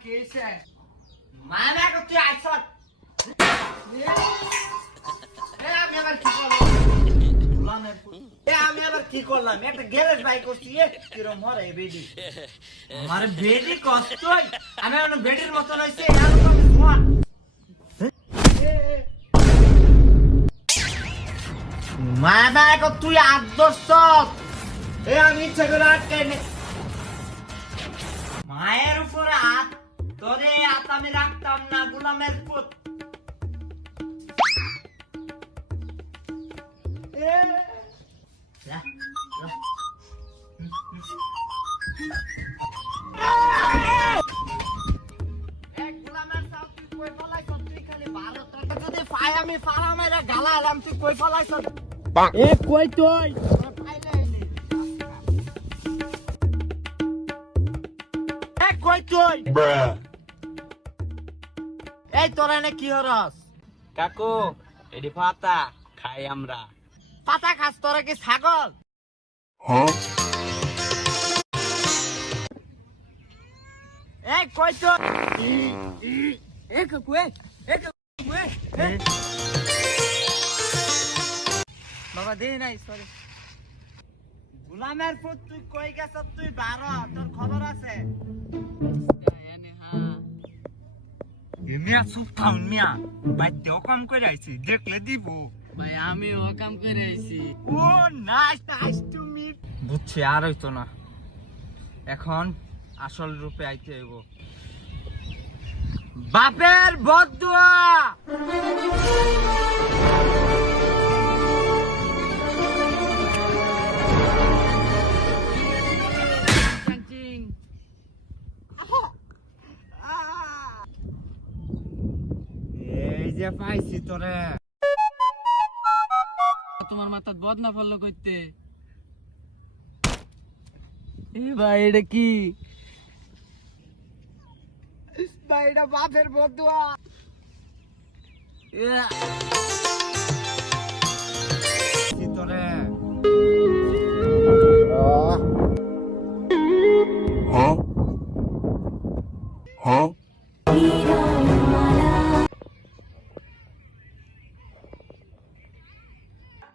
কি হয়েছে মানা করতে আইছ আমি আবার কি করলাম? এ, আমি আবার কি করলাম? একটা গ্যারেজ বাইক করছি। এ, কিরম হরে বেডি? আমার বেডি কষ্টই আমি এখন বেডির মতন হয়েছে এরকম ধোঁয়া মানা এখন তুই আদর্শ। এ আমি ইচ্ছা করে আটকাই মায়ের উপরে হাত আমি রাখতাম না গোলামের পুত। আমি পাড়া মাইরা গালা এলাম তুই কই ফলাইছ? এ কই তুই? তোরে এই তোরা এনে কি হরস? কাকু এডি পাতা খাই আমরা। পাতা খাস তোরা কি ছাগল? এই কই তো এ কাকু এ এ কাকু এ বাবা দে নাই সরি গুলামের পুত তুই কই গেছ? তুই বারো তোর খবর আছে? হ্যাঁ মিয়া চুপ থাম মিয়া। বাইতে কাম করে আইছি দেখলে দিব। ভাই আমি ও কাম করে আইছি। ও নাইস নাইস টু মিট বুঝছি আর হইতো না। এখন আসল রূপে আইতে হইব। বাপের বদুয়া! যে পাইছি তোরে। তোমার মাথাত বদনা ফললো করতে এ ভাই, এটা কি? ভাই, এটা বাপের বদুয়া। তোরে।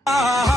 Ah.